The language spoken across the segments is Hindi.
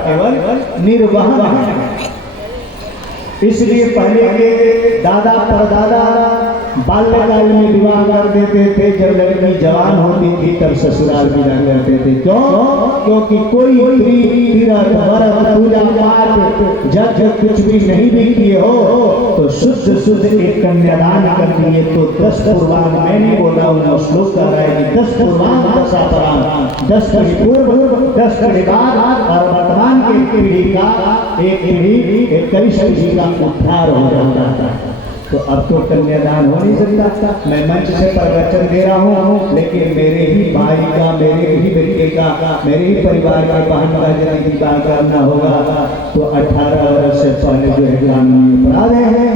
केवल निर्वहन है। इसलिए पहले के दादा परदादा बाल्यकाल में विवाह कर देते थे, जब लड़की जवान होती थी तब ससुराल विदा करते थे। क्यों? क्योंकि कोई तीरथ व्रत पूजा पाठ जब कुछ भी नहीं भी किए हो तो शुद्ध एक कन्यादान कर दिए तो 10 पूर्वांग, मैं नहीं बोल रहा हूँ, श्लोक कर रहा है कि 10 पूर्वांग 10 अपरांग, 10 कड़ी पूर्व 10 कड़ी बाद और वर्तमान की पीढ़ी का एक पीढ़ी 21 पीढ़ी का उद्धार हो जाता है। तो अब तो कन्यादान हो नहीं सकता। मैं मंच से प्रवचन दे रहा हूँ, लेकिन मेरे ही भाई का, मेरे ही बेटे का, मेरे ही परिवार के बहन का यदि विवाह करना होगा तो 18 वर्ष से पहले जो है कानूनी अपराध है।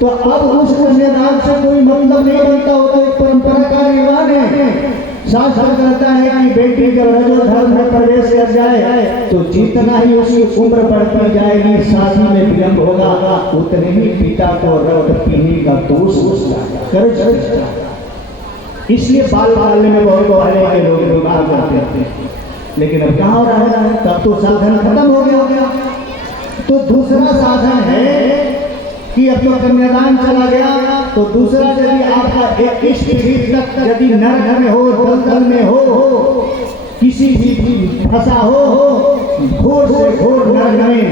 तो अब उस कन्यादान से कोई मतलब नहीं बनता हो, तो एक परंपरा का निर्माण है। शास्त्र कहता है कि बेटी जब रजो धर्म में प्रवेश कर जाए तो जितना ही उसकी उम्र बढ़ती जाएगी, शादी में विलंब होगा, उतने ही पिता को रक्त पीने का दोष कर सकता। इसलिए बाल बाल्य में बहुत पहले के लोग विवाह करते थे, लेकिन अब कहाँ हो रहा है? तब तो साधन खत्म हो गया। तो दूसरा साधन है कि अब तो कन्यादान चला गया, तो दूसरा यदि आपका 21 पीढ़ी तक यदि नर में हो, दलदल में हो, किसी भी फंसा हो घोर से घोर नर में,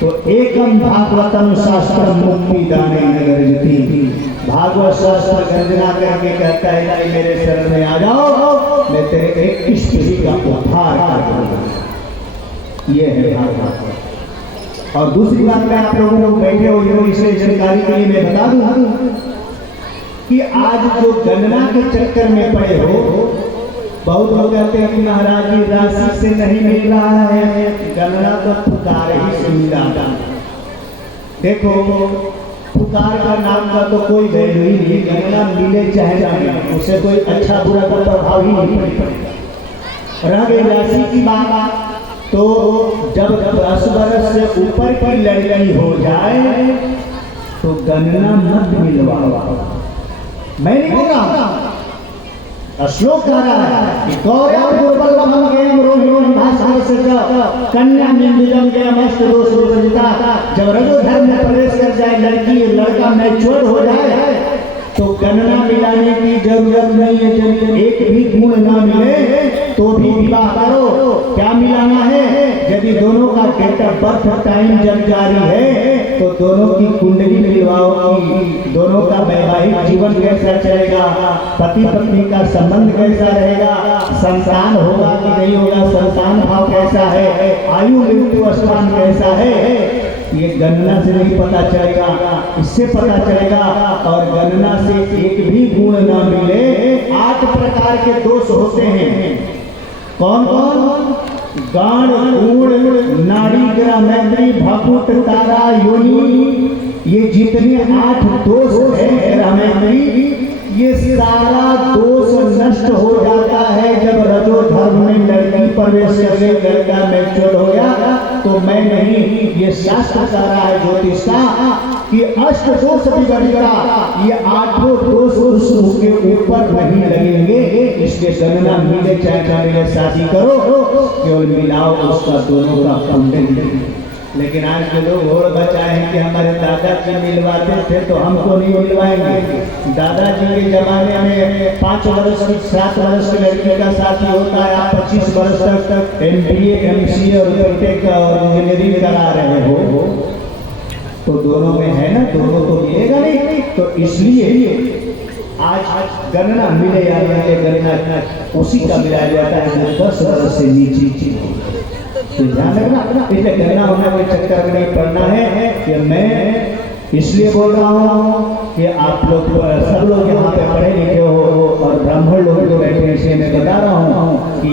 तो एकम भागवतम शास्त्र मुक्ति दाने नगरजति। भागवत शास्त्र गर्जना करके कहता है कि मेरे शरण में आ जाओ, मैं तेरे 21 पीढ़ी का उद्धार कर दूंगा। ये है भागवत। और दूसरी बात मैं आप लोगों को बैठे हो इसलिए जानकारी के लिए मैं बता दूं कि आज जो गणना के चक्कर में पड़े हो, बहुत लोग कहते हैं कि महाराज जी राशि से नहीं मिल रहा है, गणना तो पुकार ही से मिला। देखो पुकार का नाम का तो कोई वैल्यू ही नहीं, गणना मिले चाहे जाए उससे कोई अच्छा बुरा का प्रभाव ही नहीं पड़ेगा। रह गई राशि की बात, तो जब 10 वर्ष से ऊपर की लड़की हो जाए तो गणना मत मिलवाओ। मैं नहीं बोल रहा, श्लोक कह रहा है कि गौरव दुर्बलम गेम रोहिणी भाषा से कन्या निंदिजम गेम अष्ट दोष विवर्जिता। जब रजो धर्म में प्रवेश कर जाए लड़की लड़का मैच्योर हो जाए तो गणना मिलाने की जरूरत नहीं है। जब एक भी गुण ना मिले तो भी विवाह करो। क्या मिलाना है? यदि दोनों का डेट ऑफ बर्थ टाइम जब जारी है तो दोनों की कुंडली मिलवाओ कि दोनों का वैवाहिक जीवन कैसा चलेगा, पति पत्नी का संबंध कैसा रहेगा, संतान होगा कि नहीं होगा, संतान भाव कैसा है, आयु मृत्यु स्थान कैसा है, ये गणना से नहीं पता चलेगा, इससे पता चलेगा। और गणना से एक भी गुण ना मिले, 8 प्रकार के दोष होते हैं। कौन कौन? गाण, गुण, नाड़ी, ग्रह, मैत्री, भकुट, तारा, योनि, ये जितने 8 दोष हैं ग्रह मैत्री, ये सारा दोष नष्ट हो जाता है जब रजो धर्म में लड़की प्रवेश करके लड़का मैच्योर हो गया। तो मैं नहीं, ये शास्त्र कह रहा है ज्योतिष का कि अष्ट दोष विवर्जिता, ये 8 दोष उसके ऊपर नहीं लगेंगे। इसलिए गणना मिले चाहे मिले शादी करो, केवल मिलाओ उसका दोनों का कुंडली। लेकिन आज के लोग और बचाए हैं कि हमारे दादाजी मिलवाते थे तो हमको नहीं मिलवाएंगे। दादाजी के जमाने में 5 वर्ष की 7 वर्ष की लड़की का शादी होता है, आप 25 वर्ष तक MBA MCA और BTech और इंजीनियरिंग करा रहे हो, तो दोनों में है ना, दोनों तो मिलेगा नहीं। तो इसलिए आज गणना मिले या मिले, गणना उसी का मिलाया जाता है जो 10 वर्ष से नीचे। तो ध्यान रखना, इसलिए गणना होने के चक्कर में नहीं पड़ना है। कि मैं इसलिए बोल रहा हूँ कि आप लोग सब लोग यहाँ पे पढ़े लिखे हो और ब्राह्मण लोग जो बैठे हैं, इसलिए मैं बता रहा हूँ कि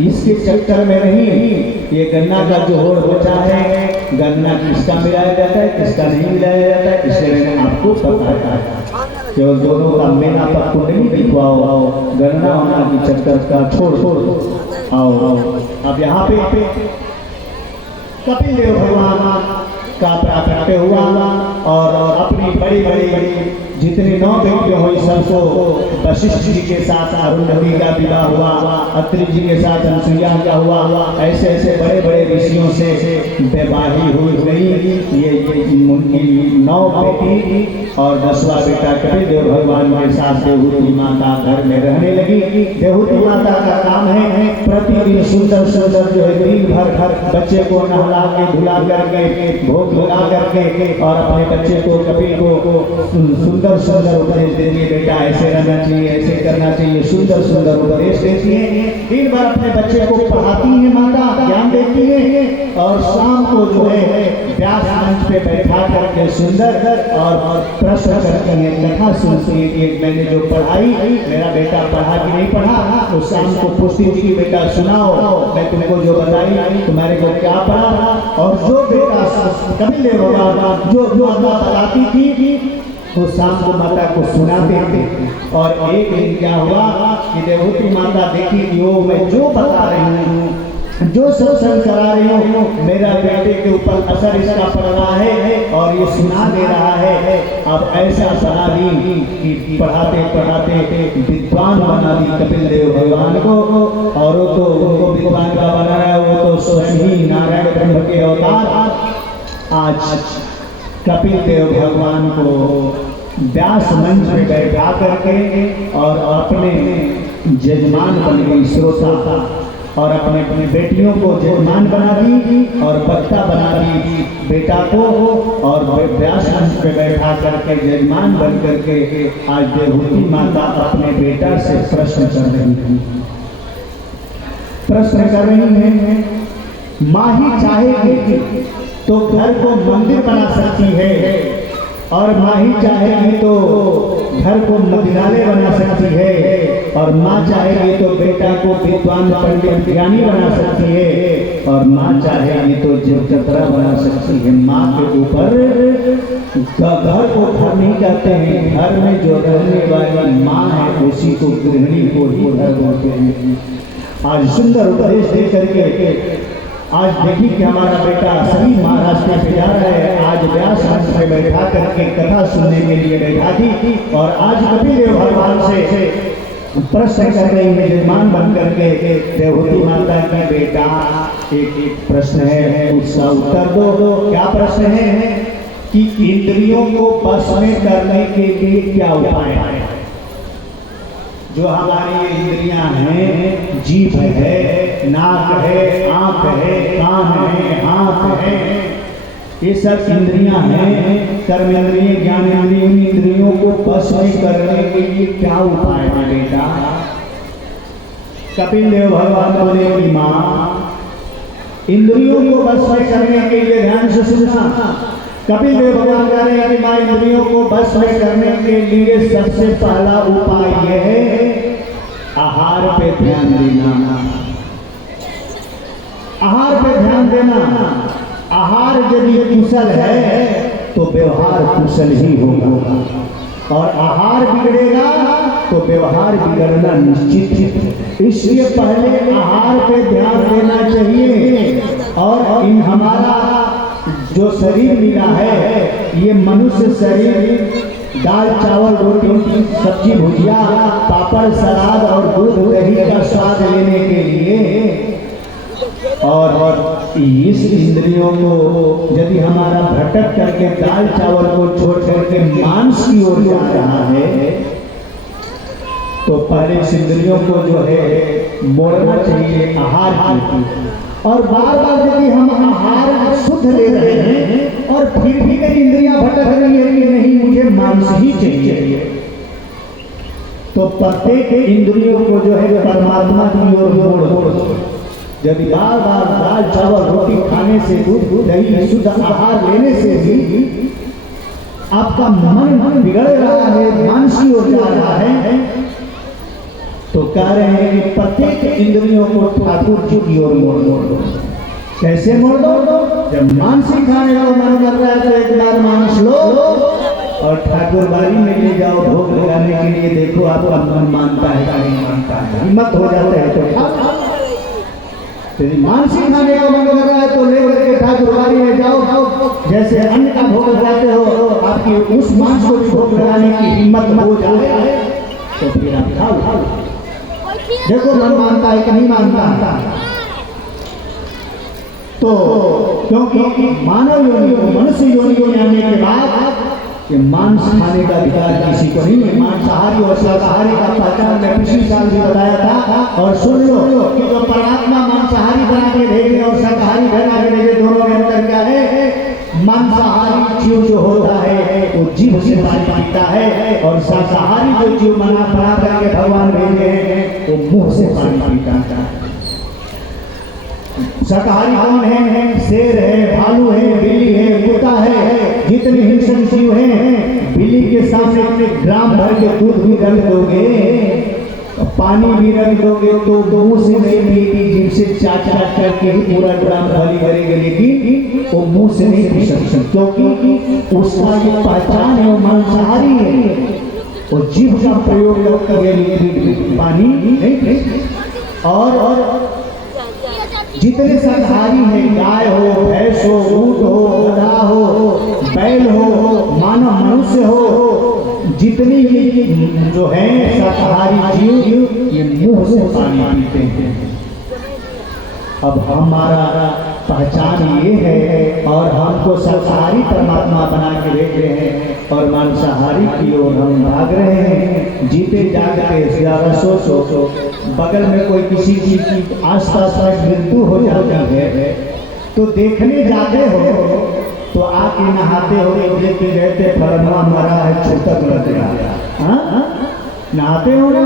इसके चक्कर में नहीं, ये गणना का जो होड़ बचा है, गणना किसका मिलाया जाता है किसका नहीं मिलाया जाता है, इसलिए मैंने आपको बताया है। केवल दोनों का मेना पर कुंडली दिखवाओ, गणना होना की चक्कर का छोड़ आओ। अब यहाँ पे कपिल देव भगवान का प्राकट्य हुआ और अपनी बड़ी बड़ी जितने 9 बेटियां हुई सबको वशिष्ठ जी के साथ अरुंधति का विवाह हुआ, अत्रि जी के साथ अनसुईया का हुआ। ऐसे ऐसे बड़े बड़े ऋषियों से वैवाही हुई गई। ये उनकी 9 बेटी और 10वां बेटा कपिल देव भगवान के साथ देवहूति माता घर में रहने लगी। देवहूति माता का काम है प्रतिदिन सुंदर सुंदर जो है दिन भर बच्चे को नहला के धुला करके भोग लगा करके और अपने बच्चे को कपिल को सुंदर सुंदर उपदेश देती है। बेटा ऐसे रहना चाहिए, ऐसे करना चाहिए, सुंदर सुंदर उपदेश देती है। दिन भर अपने बच्चे को पढ़ाती है माता, ज्ञान देती है और शाम को जो है व्यास मंच पे बैठा करके सुंदर और प्रश्न करती है, कथा सुनती है कि मैंने जो पढ़ाई मेरा बेटा पढ़ा कि नहीं पढ़ा। तो शाम को पूछती थी कि बेटा सुनाओ, मैं तुमको जो बताई तुम्हारे को क्या पढ़ा। और जो बेटा कपिल देव भगवान जो माता बताती थी तो शाम को माता को सुनाते थे। और एक दिन क्या हुआ कि देवहूति माता देखी कि वो मैं जो बता रही हूँ, जो सत्संग करा रही हूँ, मेरा बेटे के ऊपर असर इसका पड़ रहा है और ये सुना दे रहा है। अब ऐसा बना दी कि पढ़ाते पढ़ाते विद्वान बना दी कपिल देव भगवान को। और वो तो उनको विद्वान का बना है, वो तो स्वयं ही नारायण ब्रह्म के अवतार। आज कपिल देव भगवान को व्यास मंच में बैठा करके और अपने जजमान बन गई श्रोता और अपने अपनी बेटियों को जजमान बना दी और वक्ता बना दी बेटा को। और व्यास मंच पे बैठा करके जजमान बन करके आज देवहूति माता अपने बेटा से प्रश्न कर रही है। माँ ही चाहेगी तो घर को मंदिर बना सकती है और माँ ही चाहेगी तो घर को मदिरालय बना सकती है और माँ चाहेगी तो बेटा को विद्वान पंडित ज्ञानी बना सकती है और माँ चाहेगी तो जबकतरा बना सकती है। माँ के ऊपर घर को घर नहीं कहते हैं, घर में जो रहने वाली माँ है उसी को गृहिणी को ही घर बोलते हैं। आज सुंदर उपदेश दे करके आज देखिए कि हमारा बेटा सभी महाराष्ट्र में जा रहा है। आज व्यास मंच में बैठा करके कथा सुनने के लिए बैठा थी और आज कपिल देव भगवान से प्रश्न कर रही है जजमान बन करके। देवहूति माता का बेटा एक प्रश्न है, उसका उत्तर दो। क्या प्रश्न है कि इंद्रियों को बस में करने के लिए क्या उपाय है। जो हमारी इंद्रियां हैं, जीभ है, नाक है, आंख है, कान है, हाथ है, ये सब इंद्रियां हैं, कर्मेंद्रिय ज्ञानेंद्रिय। इंद्रियों को बस में करने के लिए क्या उपाय है बेटा। कपिल देव भगवान बोले कि माँ इंद्रियों को बस में करने के लिए ध्यान से सुनना। कपिल देव भगवान कह रहे हैं कि माँ इंद्रियों को बस में करने के लिए सबसे पहला उपाय यह है आहार पे ध्यान देना। आहार पे ध्यान देना। आहार यदि कुशल है तो व्यवहार कुशल ही होगा और आहार बिगड़ेगा तो व्यवहार बिगड़ना निश्चित है। इसलिए पहले आहार पे ध्यान देना चाहिए। और इन हमारा जो शरीर मिला है ये मनुष्य शरीर दाल चावल रोटी सब्जी भुजिया पापड़ सलाद और दूध दही का स्वाद लेने के लिए और इस इंद्रियों को यदि हमारा भटक करके दाल चावल को छोड़ करके मांस की ओर जा रहा है तो पहले इस इंद्रियों को जो है मोड़ना चाहिए आहार की। और बार बार यदि हम आहार शुद्ध ले रहे हैं और फिर भी कई इंद्रियां भटक रही है कि नहीं मुझे मांस ही चाहिए तो प्रत्येक इंद्रियों को जो है परमात्मा की ओर मोड़। यदि बार बार दाल चावल रोटी खाने से दूध दही शुद्ध आहार लेने से भी आपका मन बिगड़ रहा है, मांस की ओर जा रहा है तो कह रहे हैं कि प्रत्येक इंद्रियों को ठाकुर जी की ओर मोड़ दो। कैसे मोड़ दो। जब मांस ही खाने का मन कर रहा है तो एक बार मांस लो और ठाकुर बाड़ी में ले जाओ भोग लगाने के लिए। देखो आपका मन मानता है या नहीं मानता है। हिम्मत हो जाता है तो यदि मांस ही खाने का मन कर रहा है तो ले करके ठाकुर बाड़ी में जाओ। जैसे अन्न का भोग लगाते हो आप आपके उस मांस को भी भोग लगाने की हिम्मत हो जाए तो फिर आप खाओ। देखो मन मानता है कि नहीं मानता, तो क्योंकि मानव योनि को मनुष्य योनि में आने के बाद कि मांस खाने का अधिकार किसी को नहीं है। मांसाहारी और शाकाहारी का पहचान मैं पिछले साल भी बताया था। और सुन लो कि जो परमात्मा मांसाहारी बना के भेजे और शाकाहारी बना के भेजे, दोनों में अंतर क्या है? मांसाहारी जीव जो होता है वो जीभ से पानी पीता है, और शाकाहारी जो जीव बना करके भगवान भेजे हैं वो मुंह से पानी पीता है। शाकाहारी कौन है? शेर है, भालू है, बिल्ली है, कुत्ता है, जितने हिंसक जीव हैं। बिल्ली के सामने अपने ग्राम भर के दूध भी रख दोगे, पानी भी रख दोगे तो मुंह से नहीं पीती, जीभ से चाट करके ही पूरा ग्राम खाली करेंगे, लेकिन वो मुंह से नहीं पी सकते क्योंकि उसका ये पहचान है, वो मांसाहारी है। वो जीभ का प्रयोग करके पानी नहीं। और जितने शाकाहारी हैं, गाय हो, भैंस हो, ऊंट हो, गधा हो, बैल हो, मानव मनुष्य हो, जितनी भी जो है शाकाहारी जीव ये मुंह से पानी पीते हैं। अब हमारा पहचान ये है और हमको शाकाहारी परमात्मा बना के भेजे हैं और मांसाहारी की ओर हम भाग रहे हैं। जीते जागते ज्यादा सोचो, बगल में कोई किसी चीज की आसपास में मृत्यु हो जाती है तो देखने जाते हो तो आके नहाते हो, देख के रहते फलनवा मरा है, छूतक लग गया, नहाते हो ना।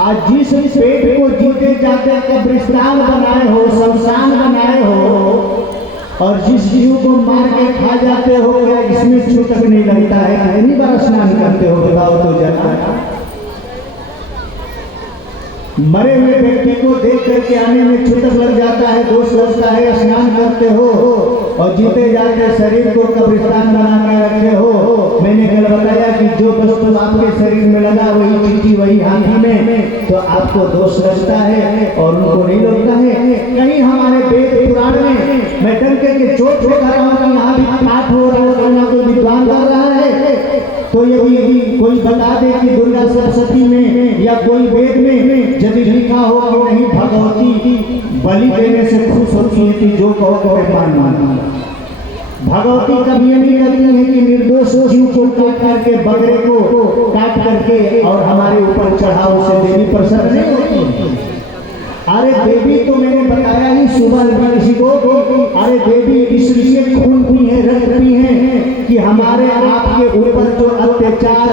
आज जिस पेट को जीते जाते कब्रिस्तान बनाए हो, शमशान बनाए हो, और जिस जीव को मार के खा जाते हो, इसमें छूतक नहीं लगता है? कितनी बार स्नान करते हो बताओ तो जरा। मरे हुए व्यक्ति को देख करके आने में छूतक लग जाता है, दोष लगता है, स्नान करते हो, और जीते जाते शरीर को कब्रिस्तान बना कर रखे हो। मैंने कल बताया कि जो वस्तु आपके शरीर में लगा वही चीटी वही हाथी में, तो आपको दोष लगता है और उनको नहीं लगता है। कहीं हमारे वेद पुराण में मैं डंके के चोट कर रहा हूँ कि यहाँ भी पाठ हो रहा है, कोई विद्वान कर रहा है, तो यदि कोई बता दे कि दुर्गा सप्तशती में या कोई वेद में यदि लिखा हो कि नहीं भगवती बलि देने से खुश होती है कि जो कहो मान। भगवती कभी ये नहीं करती है कि निर्दोष जीव को काट करके, बकरे को काट करके और हमारे ऊपर चढ़ाओ से देवी प्रसन्न नहीं होती। अरे देवी तो मैंने बताया ही सुबह किसी को, अरे देवी इसलिए खून पी है, रक्त पी है कि हमारे आपके ऊपर जो अत्याचार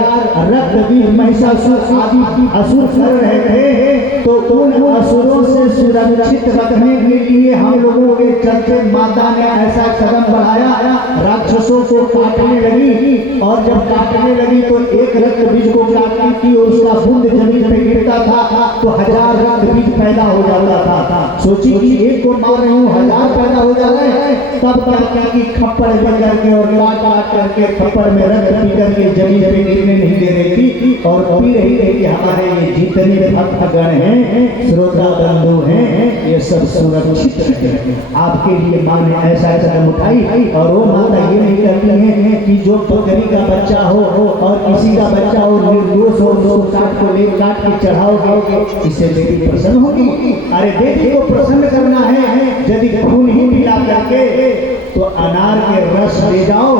रक्त बीज महिषासुर आदि असुर कर रहे थे, तो उन असुरों से सुरक्षित रखने के लिए हम लोगों के चलते माता ने ऐसा कदम बढ़ाया, राक्षसों को काटने लगी, और जब काटने लगी तो एक रक्त बीज को काटती थी, उसका बूंद जमीन पे गिरता था तो 1000 रक्त बीज पैदा हो जाता था। सोची कि एक को मार रही हूँ 1000 पैदा हो जा रहे हैं, तब तक की खप्पड़ बन करके और काट करके खप्पड़ में रक्त पी करके जमीन पे गिरने नहीं दे रही थी, और पी रही थी कि हमारे ये जितने भक्तगण हैं, श्रोता बंधु हैं, ये सब सुरक्षित रहे। आपके लिए माँ ने ऐसा कदम उठाई, और वो माता ये नहीं कहती है कि जो बकरी का बच्चा हो और किसी का बच्चा हो निर्दोष हो तो काट को ले काट के चढ़ाओगे, इससे देवी प्रसन्न होगी। अरे देवी को प्रसन्न करना है, यदि खून ही पिला करके तो अनार के रस ले जाओ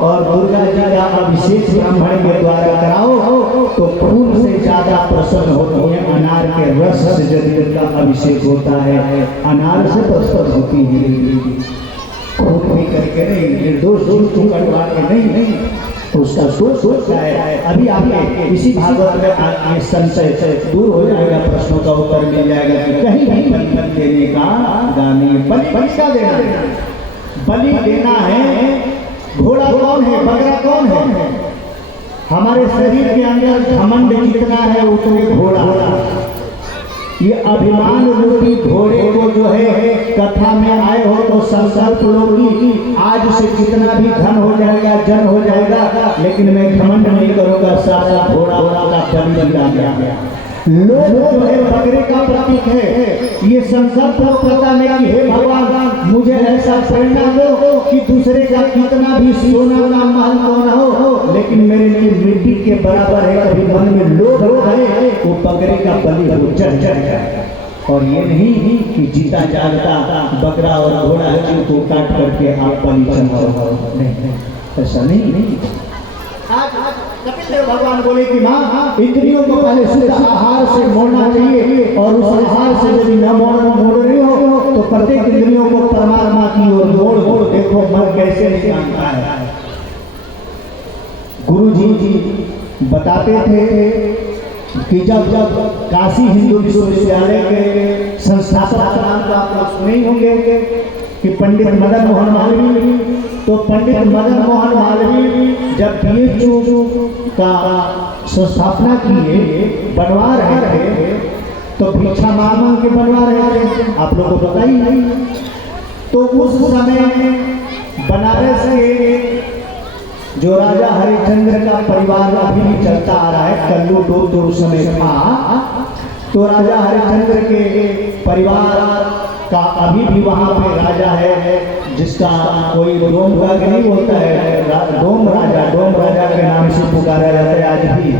और दुर्गा जी का अभिषेक ब्राह्मण के द्वारा कराओ, तो खून से ज्यादा प्रसन्न होती है। अनार के रस से यदि उनका अभिषेक होता है, अनार से प्रसन्न होती है, खून भी करके नहीं, निर्दोष कटवा के नहीं, उसका सोच है। अभी आपके इसी भागवत में ये संशय दूर हो जाएगा, प्रश्नों का उत्तर मिल जाएगा कि कहीं भी बलि देने का गाने बलि का देना, बलि देना है। घोड़ा कौन है, बकरा कौन है? हमारे शरीर के अंदर घमंड जितना है उतने घोड़ा। ये अभिमान रूपी घोड़े को जो है कथा में आए हो तो संकल्प लो कि आज से कितना भी धन हो जाएगा, जन हो जाएगा, लेकिन मैं घमंड नहीं करूंगा, सारा घोड़ा का बलि बना गया। लोग जो है बकरे का प्रतीक है, ये संकल्प करता है कि हे भगवान मुझे ऐसा प्रेरणा दो कि दूसरे का कितना भी सोना का महल क्यों न हो, लेकिन मेरे लिए मिट्टी के बराबर है। कभी मन में लोभ आए वो बकरे का बलि हो चढ़ जाए। और ये नहीं कि जीता जागता बकरा और घोड़ा जीव को काट करके आप बलि चढ़ाओ, नहीं, ऐसा नहीं। आज कपिल देव भगवान बोले कि माँ इंद्रियों को पहले शुद्ध आहार से मोड़ना चाहिए, और उस आहार से यदि न मोड़ रही हो तो प्रत्येक इंद्रियों को परमात्मा की ओर मोड़। देखो मन कैसे नहीं जानता है। गुरु जी बताते थे कि जब काशी हिंदू विश्वविद्यालय के संस्थापक का नाम तो आप लोग सुने ही होंगे कि पंडित मदन मोहन मालवीय। तो पंडित मदन मोहन मालवीय जब बीएचयू का संस्थापना किए, बनवा रहे थे, तो भिक्षा मांग के बनवा रहे थे, आप लोगों को पता ही नहीं। तो उस समय बनारस के जो राजा हरिश्चंद्र का परिवार अभी भी चलता आ रहा है, कल्लू डोब जो उस समय था, तो राजा हरिश्चंद्र के परिवार का अभी भी वहाँ पे राजा है, जिसका कोई डोम राज नहीं होता है, डोम राजा के नाम से पुकारा जाता है आज भी।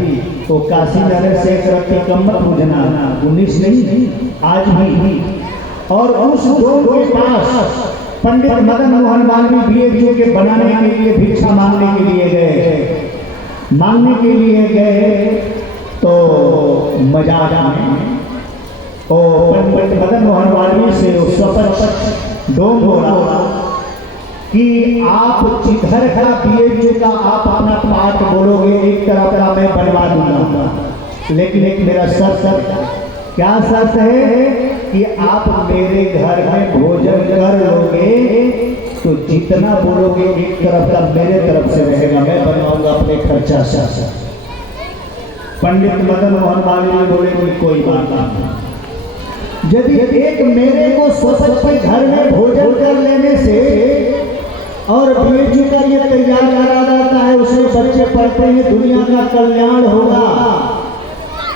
तो काशी नगर से एक कम्मत मुझना 19 नहीं, आज भी। और उस डोम के पास पंडित मदन मोहन मालवीय बीएचयू के बनाने के लिए भिक्षा मांगने के लिए गए। तो मजाक में पंडित मदन मोहन मालवीय से स्वपच डोम बोला कि आप जिधर का बीएचयू का आप अपना पाठ बोलोगे एक तरह का मैं बनवा दूंगा, लेकिन एक मेरा शर्त। क्या शर्त है कि आप मेरे घर में भोजन कर लोगे तो जितना बोलोगे एक तरफ का मेरे तरफ से रहेगा, मैं बनवाऊंगा अपने खर्चा से। पंडित मदन मोहन मालवीय बोले कि कोई बात नहीं, यदि एक मेरे को स्वपच के घर में भोजन कर लेने से और बीएचयू का ये तैयार करा जाता है, उसमें बच्चे पढ़ते हैं, दुनिया का कल्याण होगा,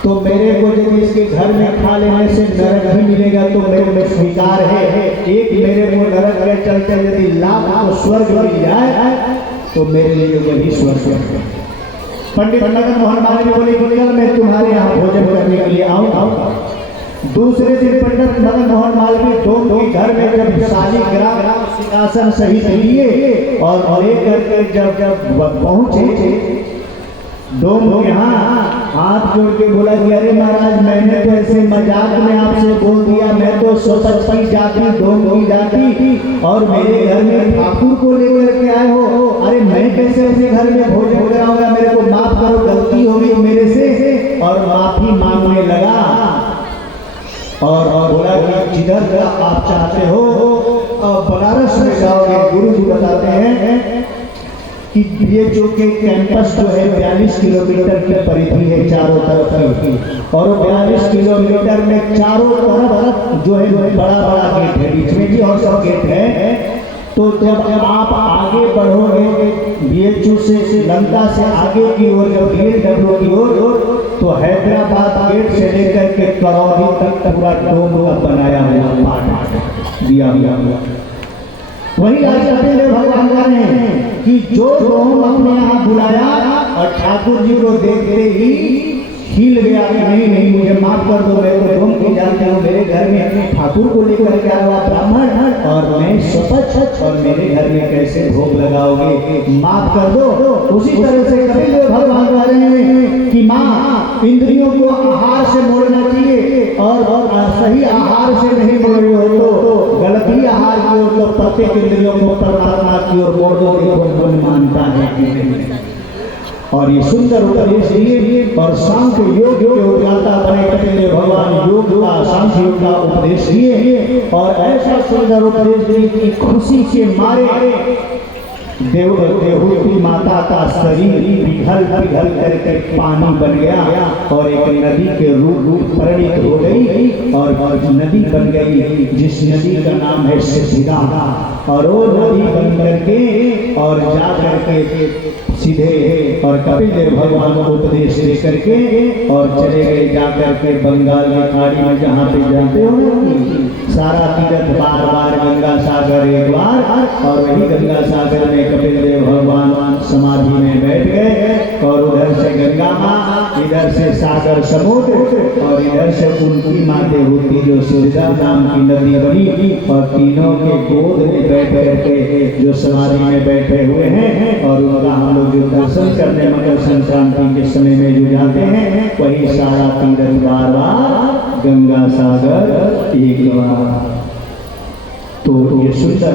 तो मेरे को यदि इसके घर में खा लेने से नरक भी मिलेगा तो मेरे में स्वीकार है। एक मेरे को नरक के चलते यदि लाभ तो स्वर्ग मिल जाए तो मेरे लिए वही स्वर्ग है। पंडित मदन मोहन मालवीय बोले कल मैं तुम्हारे यहाँ भोजन करने के लिए आऊँ। दूसरे दिन पंडित मदन मोहन मालवीय डोम के घर में जब शालीग्राम सिंहासन सहित लिए और लेकर जब पहुंचे, डोम के यहाँ हाथ जोड़ के बोला कि अरे महाराज मैंने तो ऐसे मजाक में आपसे बोल दिया, मैं तो स्वपच की जाति डोम की जाति और मेरे घर में ठाकुर को लेकर के आए हो, अरे मैं कैसे अपने घर में भोजन कराऊंगा, मेरे को माफ करो, गलती होगी मेरे से। और माफी मांगने लगा और बोला कि जिधर आप चाहते हो बनारस में जाओगे। गुरु जी बताते हैं कि बीएचयू के कैंपस जो है 42 किलोमीटर की परिधि है चारों तरफ की, और 42 किलोमीटर में चारों तरफ जो है बड़ा बड़ा गेट है, बीच में भी और सब गेट है। तो जब आप आगे बढ़ोगे बीएचयू से लंका से आगे की ओर, जब बीएचयू की ओर, तो हैदराबाद गेट से लेकर के करौली तक पूरा डोम बनाया हुआ दिया हुआ। वही आज कपिल देव भगवान कह रहे हैं कि जो डोम अपने यहाँ बुलाया और ठाकुर जी को देखते ही हिल गया कि नहीं मुझे माफ कर दो, मैं तो डोम की जानते हूँ, मेरे घर में अपने ठाकुर को लेकर के आया हुआ ब्राह्मण और मैं स्वपच और मेरे घर में कैसे भोग लगाओगे, माफ कर दो। उसी तरह से कपिल देव भगवान कह रहे हैं कि माँ इंद्रियों को आहार से मोड़ना चाहिए और सही आहार से नहीं मोड़ रहे हो तो गलती आहार की ओर, तो प्रत्येक इंद्रियों को परमात्मा की ओर मोड़ दो, देखो मन मानता है। और ये सुंदर उपदेश दिए और सांख्य योग के उपदाता बने कपिल देव भगवान योग का सांख्य योग का उपदेश दिए और ऐसा सुंदर उपदेश दिए कि खुशी के मारे देवहूति माता का शरीर पिघल करके पानी बन गया और एक नदी के रूप परिणित हो गई और नदी बन गई, जिस नदी का नाम है सिद्धिदा। और वो नदी बन करके और जा करके सीधे और कपिल देव भगवान को उपदेश दे करके और चले गए जा करके बंगाल की खाड़ी में, जहाँ पे जानते हो सारा तीर्थ बार बार गंगा सागर एक बार और वही गंगा सागर में कपिल देव भगवान समाधि में बैठ गए और उधर से गंगा माँ, इधर से सागर समुद्र और इधर से उनकी माते होती जो सुरजा नाम की नदी बनी और तीनों के गोद में बैठ करके जो समाधि में बैठे हुए हैं और उनका हम लोग जो दर्शन करने मकर संक्रांति के समय में जो जाते हैं वही सारा तीर्थ बार बार गंगा सागर एक बार। तो ये सुंदर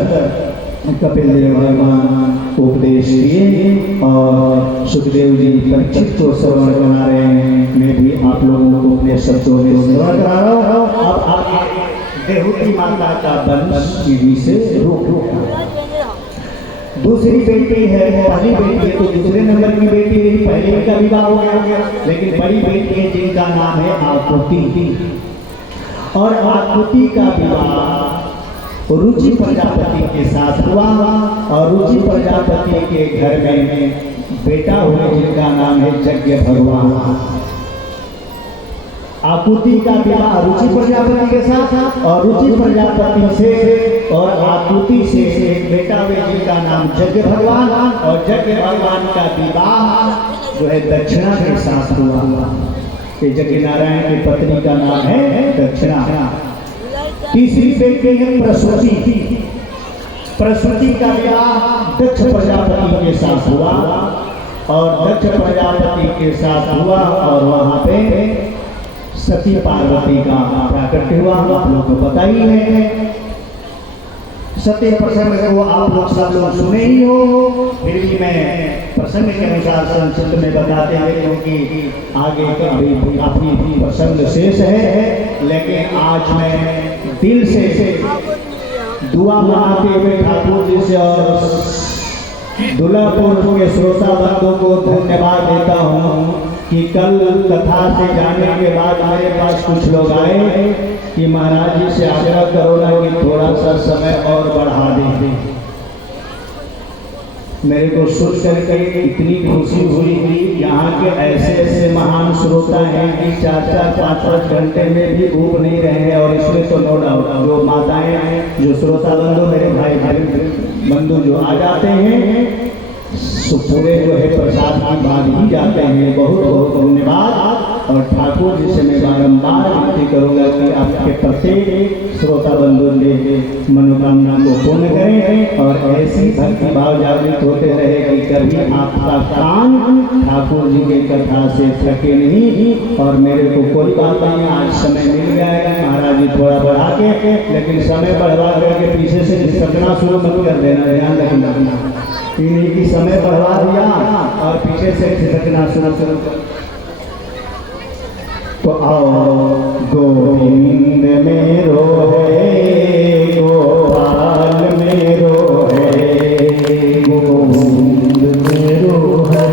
कपिल देव भगवान उपदेश दिए और सुखदेव जी परीक्षित को श्रवण करा रहे हैं। मैं भी आप लोगों को अपने शब्दों में श्रवण करा रहा हूँ। अब आप देहूती माता का वंश यहीं से रोक दूसरी बेटी है, पहली बेटी है तो दूसरे नंबर की बेटी है, पहले का विवाह हो गया, लेकिन बड़ी बेटी है जिनका नाम है आकृति और आकृति का विवाह रुचि प्रजापति के साथ हुआ और रुचि प्रजापति के घर में बेटा हुआ जिनका नाम है यज्ञ भगवान। आकृति का विवाह रुचि प्रजापति के साथ और रुचि प्रजापति से और आकृति से एक बेटा हुए जिनका नाम यज्ञ भगवान और यज्ञ भगवान का विवाह जो है दक्षिणा के साथ हुआ। यज्ञ नारायण की पत्नी का नाम है दक्षिणा। तीसरी बेटी है प्रसूति। प्रसूति का विवाह दक्ष प्रजापति के साथ हुआ और दक्ष प्रजापति के साथ हुआ और वहां पे सती पार्वती का प्राकट्य हुआ। आप लोग को पता ही है सत्य प्रसंग को आप लोग सब लोग सुने ही हो, फिर भी मैं प्रसंग के अनुसार संक्षिप्त में बताते हैं क्योंकि आगे काफी प्रसंग शेष है। लेकिन आज मैं दिल से दुआ मांगते हुए ठाकुर जी से और दुल्लापुर के श्रोता बंधुओं को धन्यवाद देता हूँ कि कल कथा से जाने के बाद मेरे पास कुछ लोग आए कि महाराज जी से आग्रह करो ना कि थोड़ा सा समय और बढ़ा दें। मेरे को सुन करके इतनी खुशी हुई कि यहाँ के ऐसे ऐसे महान श्रोता हैं कि 4-5 घंटे में भी ऊब नहीं रहे हैं। और इसमें तो नो डाउट जो माताएं हैं जो श्रोता बंधु मेरे भाई बंधु जो आ जाते हैं तो पूरे जो है प्रसाद की बात ही जाते हैं। बहुत बहुत धन्यवाद। और ठाकुर जी से मैं बारंबार विनती करूँगा कि आपके प्रत्येक श्रोता बंधु के मनोकामना को पूर्ण करें और ऐसी भक्ति भाव जागृत होते रहे कि कभी आपका कान ठाकुर जी की कथा से थके नहीं। और मेरे को कोई बात नहीं, आज समय मिल गया है महाराज जी थोड़ा बढ़ा के, लेकिन समय बढ़वा करके पीछे से झिसकना शुरू मत कर देना, ध्यान रखना। इन्हीं की समय बढ़वा दिया और पीछे से झिसकना शुरू कर। तो आओ गोविंद मेरो है गोपाल मेरो है गोविंद मेरो है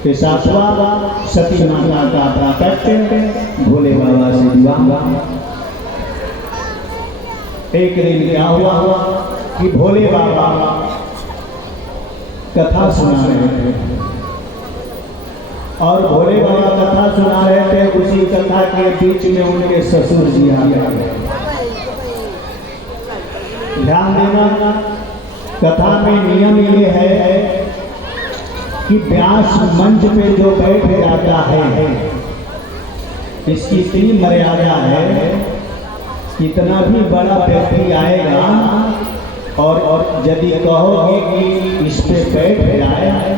के साथ सती माता का प्राकट्य भोले बाबा से विवाह। एक दिन क्या हुआ कि भोले बाबा कथा सुना रहे थे और भोले बाबा कथा सुना रहे थे। उसी कथा के बीच में उनके ससुर जी आ गए। ध्यान देना, कथा में नियम ये है कि व्यास मंच पे जो बैठ जाता है इसकी इतनी मर्यादा है, कितना भी बड़ा व्यक्ति आएगा और यदि कहोगे कि इस पे बैठ जाए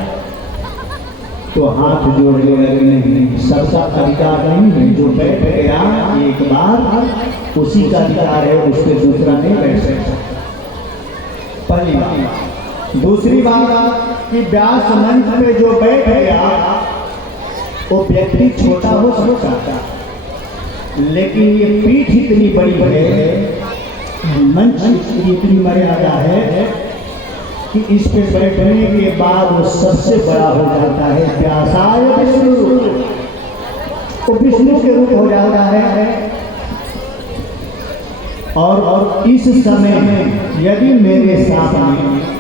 तो हाथ जोड़ने लगने सबका अधिकार नहीं है। जो बैठ गया एक बार उसी का अधिकार है, उसके दूसरा नहीं बैठ सकता। पहली बात। दूसरी बात कि व्यास मंच पे जो बैठ गया वो व्यक्ति छोटा हो सकता, लेकिन ये पीठ इतनी बड़ी है, मंच की इतनी मर्यादा है कि इस पे बैठने के बाद वो सबसे बड़ा हो जाता है। व्यासाय विष्णु, वो विष्णु के रूप हो जाता है। और इस समय में यदि मेरे सामने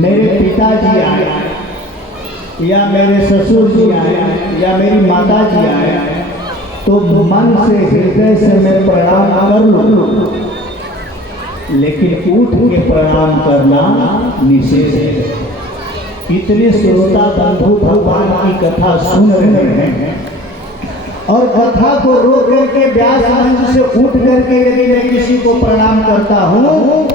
मेरे पिताजी आए या मेरे ससुर जी आए या मेरी माता जी आए तो मन से हृदय से मैं प्रणाम कर लूं, लेकिन उठ के प्रणाम करना निषेध है। इतने श्रोता बंधु भगवान की कथा सुन रहे हैं और कथा को रोक करके व्यास मंच से उठ करके यदि मैं किसी को प्रणाम करता हूँ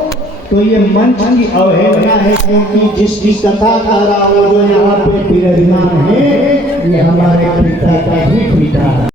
तो ये मंच की अवहेलना है, क्योंकि जिसकी कथा कर रहा हूँ जो यहाँ पे विराजमान है ये हमारे पिता का ही पिता है।